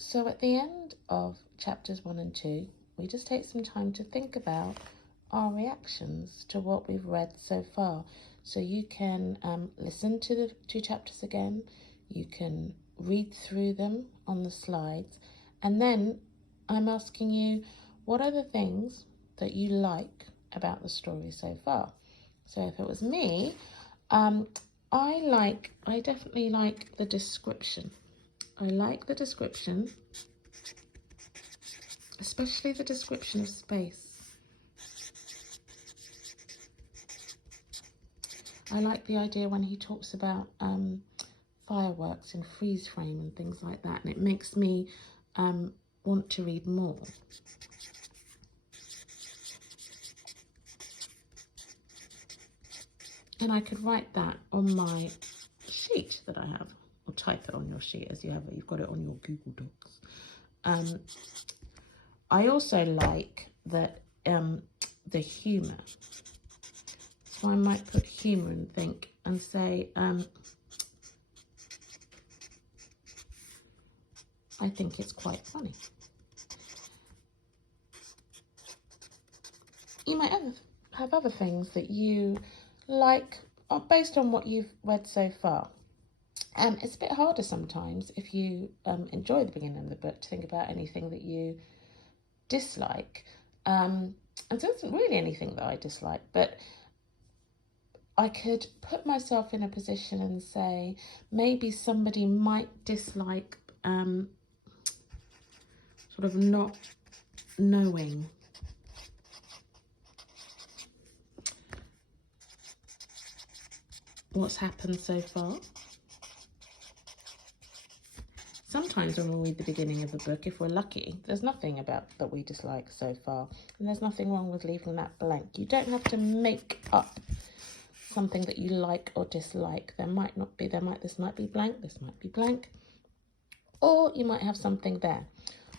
So at the end of chapters 1 and 2, we just take some time to think about our reactions to what we've read so far. So you can listen to the 2 chapters again, you can read through them on the slides, and then I'm asking you, what are the things that you like about the story so far? So if it was me, I definitely like the description. I like the description, especially the description of space. I like the idea when he talks about fireworks in freeze frame and things like that, and it makes me want to read more. And I could write that on my sheet that I have, or type it on your sheet as you have it. You've got it on your Google Docs. I also like that the humour. So I might put humour and think and say, I think it's quite funny. You might have other things that you like based on what you've read so far. It's a bit harder sometimes if you enjoy the beginning of the book to think about anything that you dislike. And there isn't really anything that I dislike, but I could put myself in a position and say maybe somebody might dislike sort of not knowing what's happened so far. Sometimes when we read the beginning of a book, if we're lucky, there's nothing about that we dislike so far, and there's nothing wrong with leaving that blank. You don't have to make up something that you like or dislike. There might not be. This might be blank. This might be blank, or you might have something there.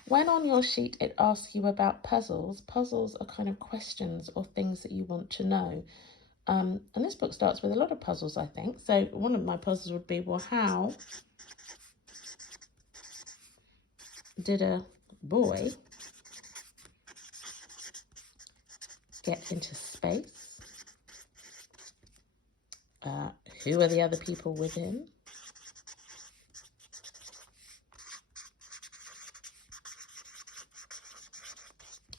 When on your sheet it asks you about puzzles, puzzles are kind of questions or things that you want to know. And this book starts with a lot of puzzles, I think. So one of my puzzles would be, well, how did a boy get into space? Who are the other people with him?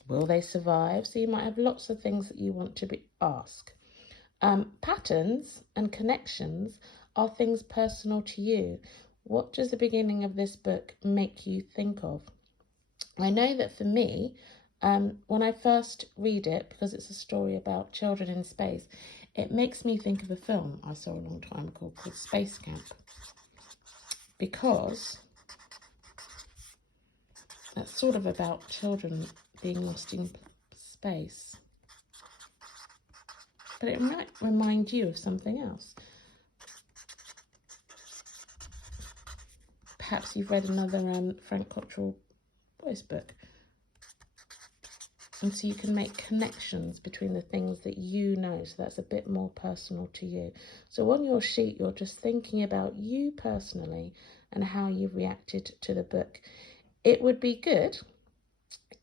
Will they survive? So you might have lots of things that you want to ask. Patterns and connections are things personal to you. What does the beginning of this book make you think of? I know that for me, when I first read it, because it's a story about children in space, it makes me think of a film I saw a long time ago called Space Camp, because that's sort of about children being lost in space. But it might remind you of something else. Perhaps you've read another Frank Cottrell Boyce book. And so you can make connections between the things that you know. So that's a bit more personal to you. So on your sheet, you're just thinking about you personally and how you've reacted to the book. It would be good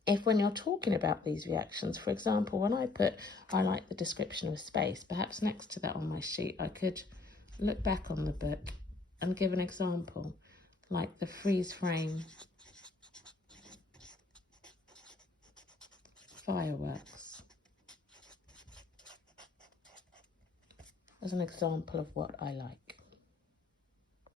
if when you're talking about these reactions, for example, when I like the description of space, perhaps next to that on my sheet, I could look back on the book and give an example, like the freeze frame fireworks as an example of what I like.